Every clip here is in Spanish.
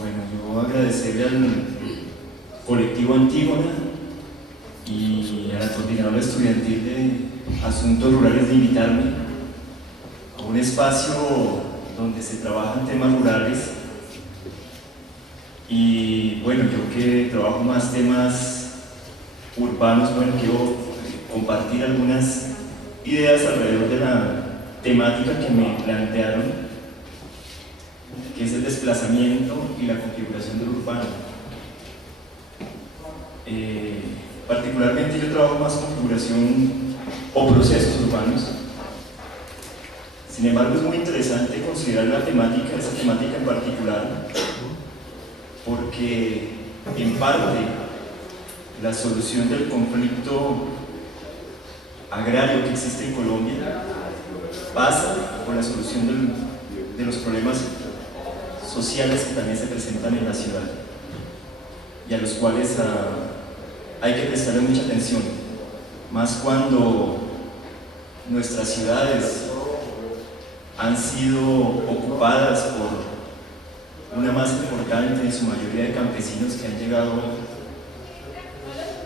Bueno, yo agradecerle al colectivo Antígona y a la coordinadora estudiantil de Asuntos Rurales de invitarme a un espacio donde se trabajan temas rurales. Y bueno, yo que trabajo más temas urbanos, bueno, quiero compartir algunas ideas alrededor de la temática que me plantearon, que es el desplazamiento y la configuración del urbano. Particularmente yo trabajo más configuración o procesos urbanos. Sin embargo, es muy interesante considerar esa temática en particular, porque en parte la solución del conflicto agrario que existe en Colombia pasa por la solución de los problemas sociales que también se presentan en la ciudad y a los cuales hay que prestarle mucha atención, más cuando nuestras ciudades han sido ocupadas por una masa importante, en su mayoría de campesinos que han llegado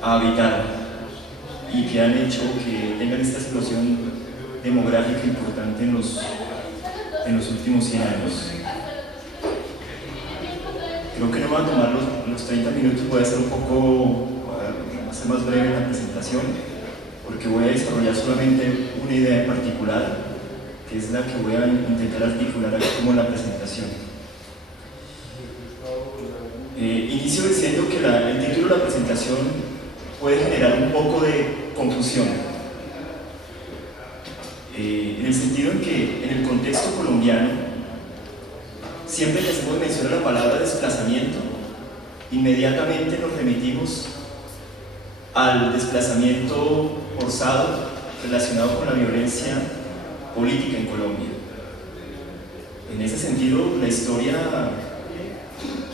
a habitar y que han hecho que tengan esta explosión demográfica importante en los últimos 100 años. Creo que no me va a tomar los 30 minutos, voy a hacer más breve la presentación, porque voy a desarrollar solamente una idea en particular, que es la que voy a intentar articular aquí como en la presentación. Inicio diciendo que el título de la presentación puede generar un poco de confusión, en el sentido en que en el contexto colombiano, siempre que hacemos mención a la palabra desplazamiento, inmediatamente nos remitimos al desplazamiento forzado relacionado con la violencia política en Colombia. En ese sentido, la historia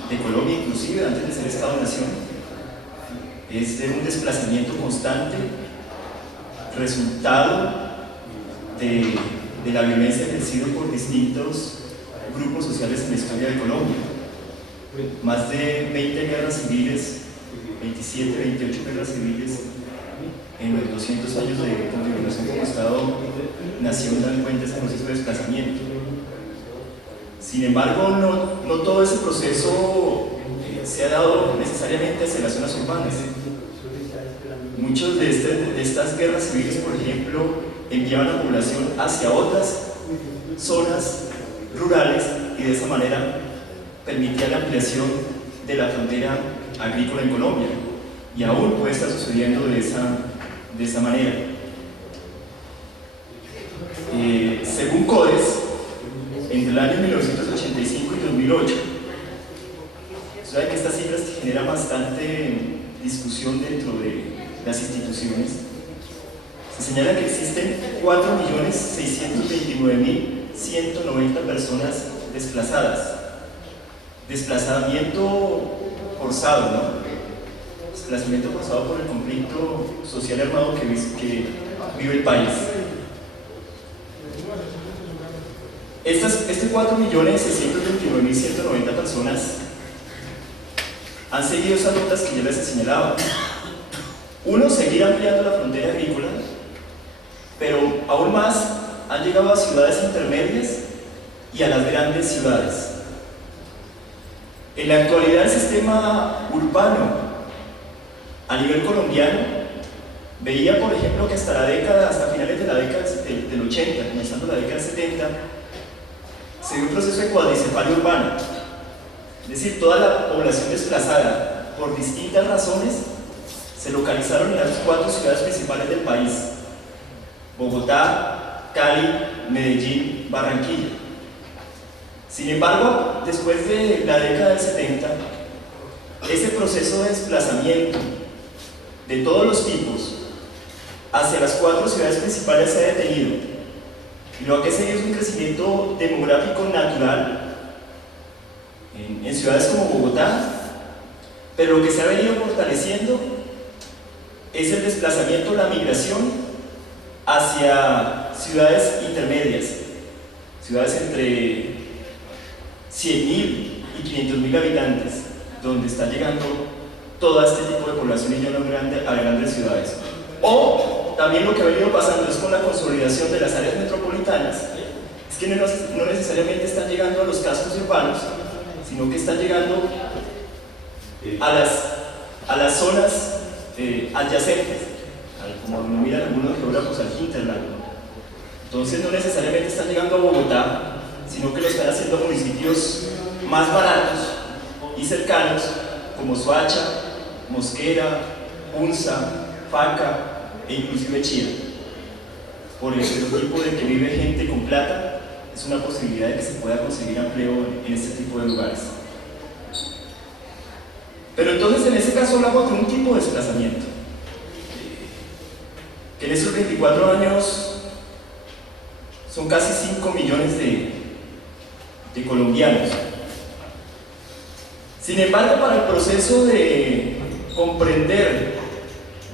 de Colombia, inclusive antes de ser Estado-Nación, es de un desplazamiento constante, resultado de la violencia ejercida por distintos grupos sociales en la historia de Colombia. Más de 20 guerras civiles, 27, 28 guerras civiles en los 200 años de configuración como Estado-Nación dan cuenta de ese proceso de desplazamiento. Sin embargo, no todo ese proceso se ha dado necesariamente hacia las zonas urbanas. Muchas de estas guerras civiles, por ejemplo, enviaban a la población hacia otras zonas rurales y de esa manera permitía la ampliación de la frontera agrícola en Colombia, y aún puede estar sucediendo de esa manera. Según CODES, entre el año 1985 y 2008, saben que estas cifras generan bastante discusión dentro de las instituciones. Se señala que existen 4.629.190 personas desplazadas. Desplazamiento forzado, ¿no? Desplazamiento forzado por el conflicto social armado que vive el país. Este 4.629.190 personas han seguido esas rutas que yo les señalaba. Uno, seguir ampliando la frontera agrícola, pero aún más han llegado a ciudades intermedias y a las grandes ciudades. En la actualidad, el sistema urbano a nivel colombiano veía, por ejemplo, que hasta finales de la década del 80, comenzando la década del 70, se dio un proceso de cuadricefalia urbana, es decir, toda la población desplazada por distintas razones se localizaron en las 4 ciudades principales del país: Bogotá, Cali, Medellín, Barranquilla. Sin embargo, después de la década del 70, ese proceso de desplazamiento de todos los tipos hacia las 4 ciudades principales se ha detenido, y lo que ha seguido es un crecimiento demográfico natural en ciudades como Bogotá, pero lo que se ha venido fortaleciendo es el desplazamiento, la migración hacia ciudades intermedias, ciudades entre 100.000 y y 500.000 habitantes, donde está llegando todo este tipo de población y ya a grandes ciudades. O también lo que ha venido pasando es con la consolidación de las áreas metropolitanas, es que no necesariamente están llegando a los cascos urbanos, sino que están llegando a las zonas adyacentes, como miran algunos geógrafos, al hinterland. Entonces no necesariamente están llegando a Bogotá, sino que lo están haciendo a municipios más baratos y cercanos, como Soacha, Mosquera, Unza, Faca e inclusive Chía. Por el estereotipo de que vive gente con plata, es una posibilidad de que se pueda conseguir empleo en este tipo de lugares. Pero entonces en ese caso hablamos de un tipo de desplazamiento, que en esos 24 años son casi 5 millones de colombianos. Sin embargo, para el proceso de comprender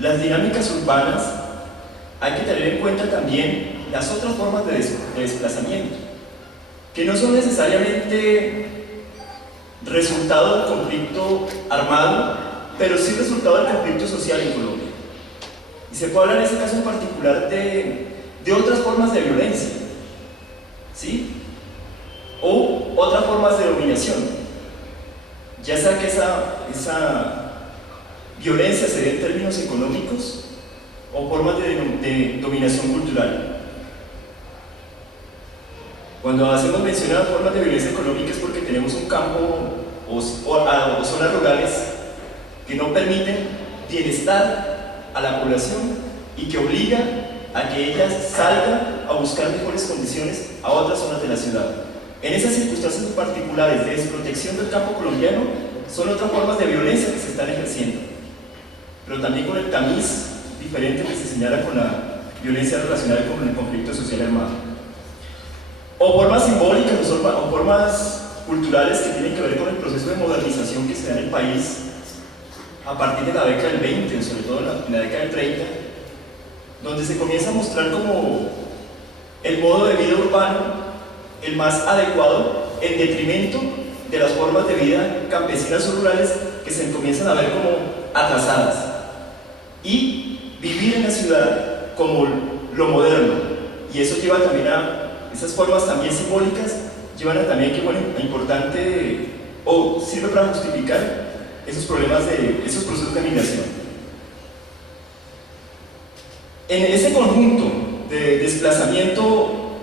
las dinámicas urbanas, hay que tener en cuenta también las otras formas de desplazamiento, que no son necesariamente resultado del conflicto armado, pero sí resultado del conflicto social en Colombia. Y se puede hablar en ese caso en particular de otras formas de violencia, ¿sí? O otras formas de dominación, ya sea que esa violencia se dé en términos económicos o formas de dominación cultural. Cuando hacemos mención a formas de violencia económica es porque tenemos un campo o zonas rurales que no permiten bienestar a la población y que obligan a que ella salga a buscar mejores condiciones a otras zonas de la ciudad. En esas circunstancias particulares de desprotección del campo colombiano son otras formas de violencia que se están ejerciendo, pero también con el tamiz diferente que se señala con la violencia relacionada con el conflicto social armado. O formas simbólicas o formas culturales que tienen que ver con el proceso de modernización que se da en el país a partir de la década del 20, sobre todo en la década del 30, donde se comienza a mostrar como el modo de vida urbano el más adecuado en detrimento de las formas de vida campesinas o rurales que se comienzan a ver como atrasadas, y vivir en la ciudad como lo moderno. Y eso lleva también esas formas también simbólicas llevan a también que, bueno, importante o sirve para justificar esos procesos de migración. En ese conjunto de desplazamiento,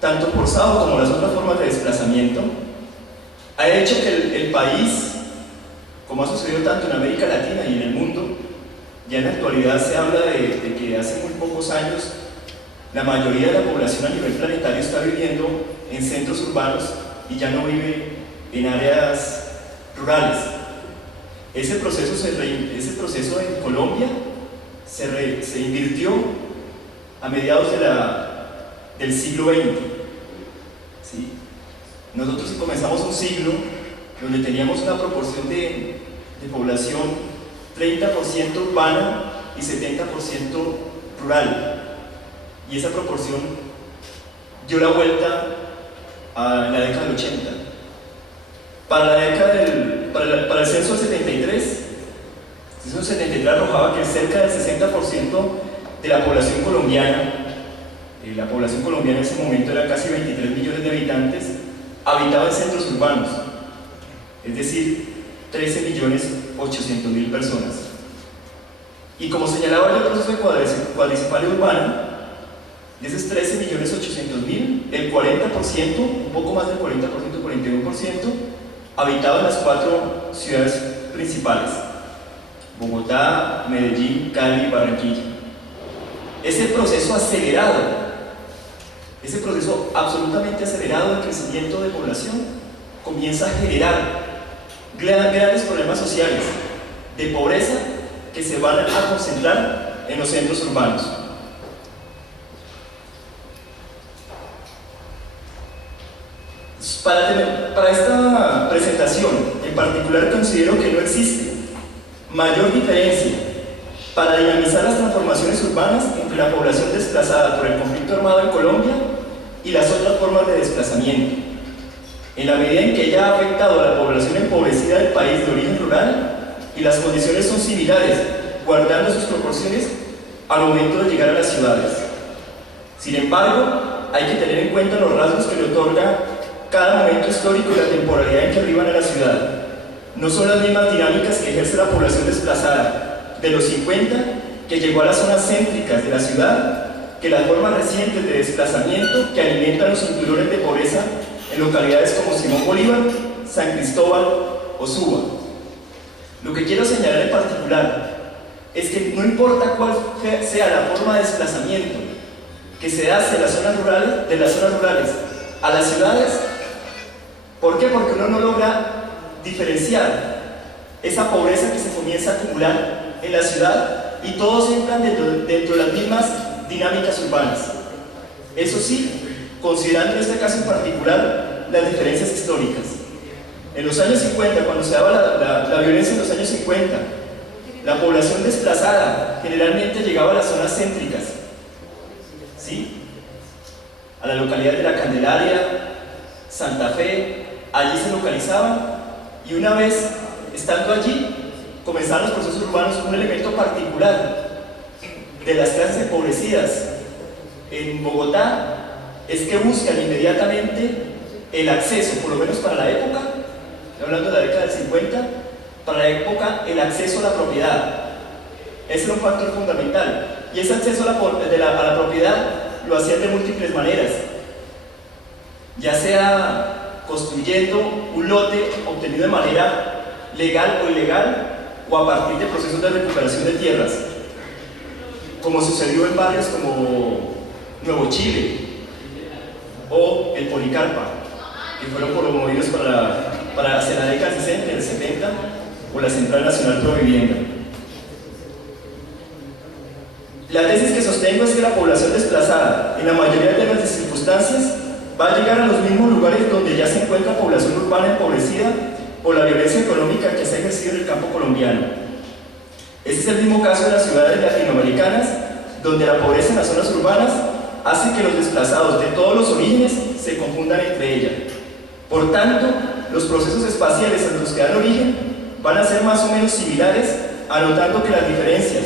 tanto forzado como las otras formas de desplazamiento, ha hecho que el país, como ha sucedido tanto en América Latina y en el mundo, ya en la actualidad se habla de que hace muy pocos años la mayoría de la población a nivel planetario está viviendo en centros urbanos y ya no vive en áreas rurales. Ese proceso en Colombia se invirtió a mediados del siglo XX. ¿Sí? Nosotros comenzamos un siglo donde teníamos una proporción de población 30% urbana y 70% rural. Y esa proporción dio la vuelta a la década del 80. Para el censo del 73, el censo del 73 arrojaba que cerca del 60% de la población colombiana, en ese momento era casi 23 millones de habitantes, habitaba en centros urbanos, es decir, 13.800.000 personas. Y como señalaba el proceso de cuadricefalia urbana, de esos 13.800.000, el 40%, un poco más del 40%, 41%, habitaba en las 4 ciudades principales: Bogotá, Medellín, Cali y Barranquilla. Ese proceso absolutamente acelerado de crecimiento de población comienza a generar grandes problemas sociales de pobreza que se van a concentrar en los centros urbanos. Para esta presentación en particular considero que no existe mayor diferencia para dinamizar las transformaciones urbanas entre la población desplazada por el conflicto armado en Colombia y las otras formas de desplazamiento. en la medida en que ella ha afectado a la población empobrecida del país de origen rural y las condiciones son similares, guardando sus proporciones al momento de llegar a las ciudades. Sin embargo, hay que tener en cuenta los rasgos que le otorga cada momento histórico y la temporalidad en que arriban a la ciudad. No son las mismas dinámicas que ejerce la población desplazada de los 50 que llegó a las zonas céntricas de la ciudad, que las formas recientes de desplazamiento que alimentan los cinturones de pobreza en localidades como Simón Bolívar, San Cristóbal o Suba. Lo que quiero señalar en particular es que no importa cuál sea la forma de desplazamiento que se hace de las zonas rurales a las ciudades. ¿Por qué? Porque uno no logra diferenciar esa pobreza que se comienza a acumular en la ciudad y todos entran dentro de las mismas dinámicas urbanas. Eso sí, considerando en este caso en particular las diferencias históricas. En los años 50, cuando se daba la violencia en los años 50, la población desplazada generalmente llegaba a las zonas céntricas, ¿sí? A la localidad de La Candelaria, Santa Fe, allí se localizaban, y una vez estando allí, comenzaron los procesos urbanos. Un elemento particular de las clases empobrecidas en Bogotá es que buscan inmediatamente el acceso, por lo menos para la época, hablando de la década del 50, para la época el acceso a la propiedad. Ese era un factor fundamental, y ese acceso a la propiedad lo hacían de múltiples maneras, ya sea construyendo un lote obtenido de manera legal o ilegal, o a partir de procesos de recuperación de tierras, como sucedió en barrios como Nuevo Chile o el Policarpa, que fueron promovidos para hacia la década del 60 y del 70, o la Central Nacional Pro Vivienda. La tesis que sostengo es que la población desplazada, en la mayoría de las circunstancias, va a llegar a los mismos lugares donde ya se encuentra población urbana empobrecida por la violencia económica que se ha ejercido en el campo colombiano. Este es el mismo caso de las ciudades latinoamericanas, donde la pobreza en las zonas urbanas hace que los desplazados de todos los orígenes se confundan entre ellas. Por tanto, los procesos espaciales a los que dan origen van a ser más o menos similares, anotando que las diferencias,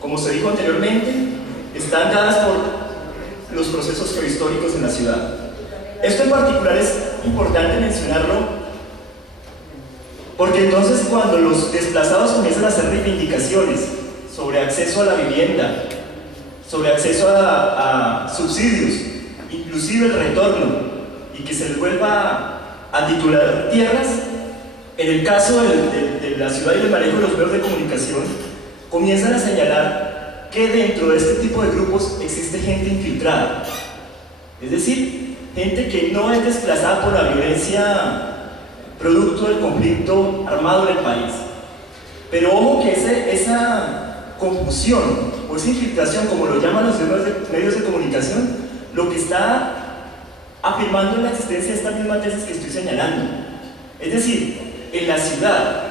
como se dijo anteriormente, están dadas por los procesos geohistóricos en la ciudad. Esto en particular es importante mencionarlo, porque entonces cuando los desplazados comienzan a hacer reivindicaciones sobre acceso a la vivienda, sobre acceso a subsidios, inclusive el retorno, y que se les vuelva a titular tierras, en el caso de la ciudad y del manejo de los medios de comunicación, comienzan a señalar que dentro de este tipo de grupos existe gente infiltrada, es decir, gente que no es desplazada por la violencia producto del conflicto armado en el país. Pero ojo que esa confusión o esa infiltración, como lo llaman los medios de comunicación, lo que está afirmando es la existencia de esta misma tesis que estoy señalando. Es decir, en la ciudad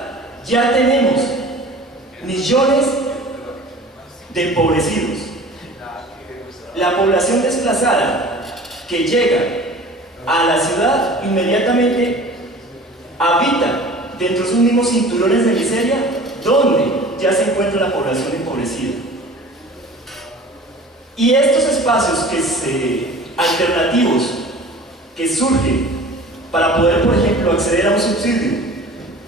ya tenemos millones de empobrecidos. La población desplazada que llega a la ciudad inmediatamente habita dentro de sus mismos cinturones de miseria, donde ya se encuentra la población empobrecida. Y estos espacios alternativos que surgen para poder, por ejemplo, acceder a un subsidio,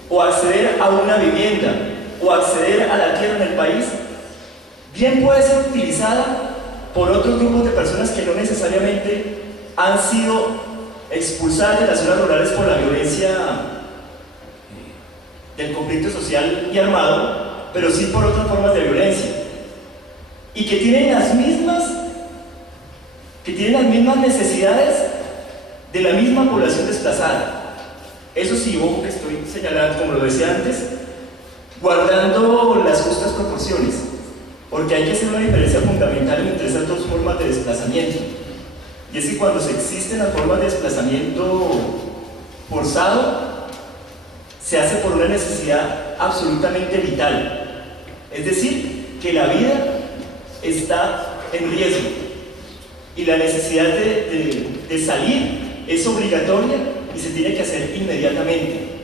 o acceder a una vivienda, o acceder a la tierra en el país, bien puede ser utilizada por otros grupos de personas que no necesariamente han sido expulsadas de las zonas rurales por la violencia del conflicto social y armado, pero sí por otras formas de violencia, y que tienen las mismas necesidades de la misma población desplazada. Eso sí, ojo que estoy señalando, como lo decía antes, guardando las justas proporciones, porque hay que hacer una diferencia fundamental entre esas dos formas de desplazamiento. Y es que cuando existen las formas de desplazamiento forzado, se hace por una necesidad absolutamente vital, es decir, que la vida está en riesgo y la necesidad de salir es obligatoria y se tiene que hacer inmediatamente.